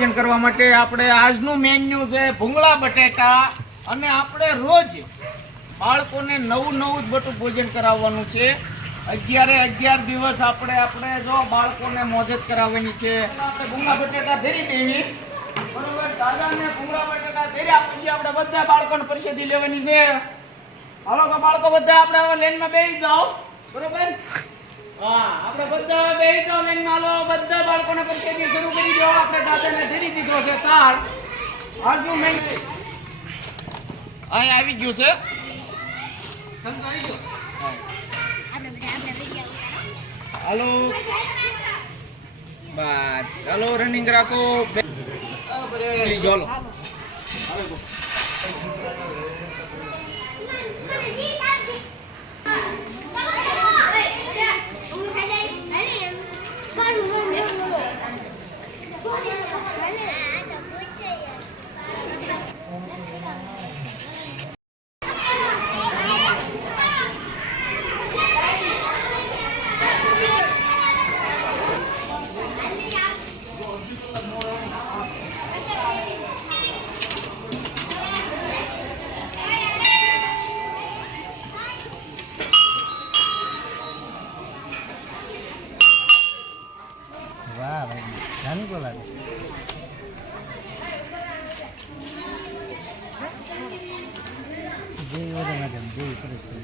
કરવા માટે આપણે આજનું મેન્યુ છે ભૂંગળા બટેટા અને આપણે રોજ બાળકોને નવું નવું જ બટું ભોજન કરાવવાનું છે 11 દિવસ આપણે જો બાળકોને મોજ જ કરાવવાની છે આપણે ભૂંગળા બટેટા ધરી દેવી બરોબર દાદાને ભૂંગળા બટેટા ધર્યા પછી આપણે બધા બાળકોને પ્રસાદી લેવાની છે હાલો તો બાળકો બધા આપણે લાઈનમાં બેસી જાઓ બરોબર હા આપણે બધા બેસી જાઓ લાઈનમાં હાલો બધા બાળકોને પ્રસાદી શરૂ કરી દો આપણે દાદાને ધરી દીધો છે તાર આજનું મેન્યુ અહીં આવી ગયું છે સમજાઈ ગયો હાલો બસ ચાલો રનિંગ રાખો ચાલો વાહ ભાઈ જાની કો લાગે જે ઓરે મેડમ જે કરે છે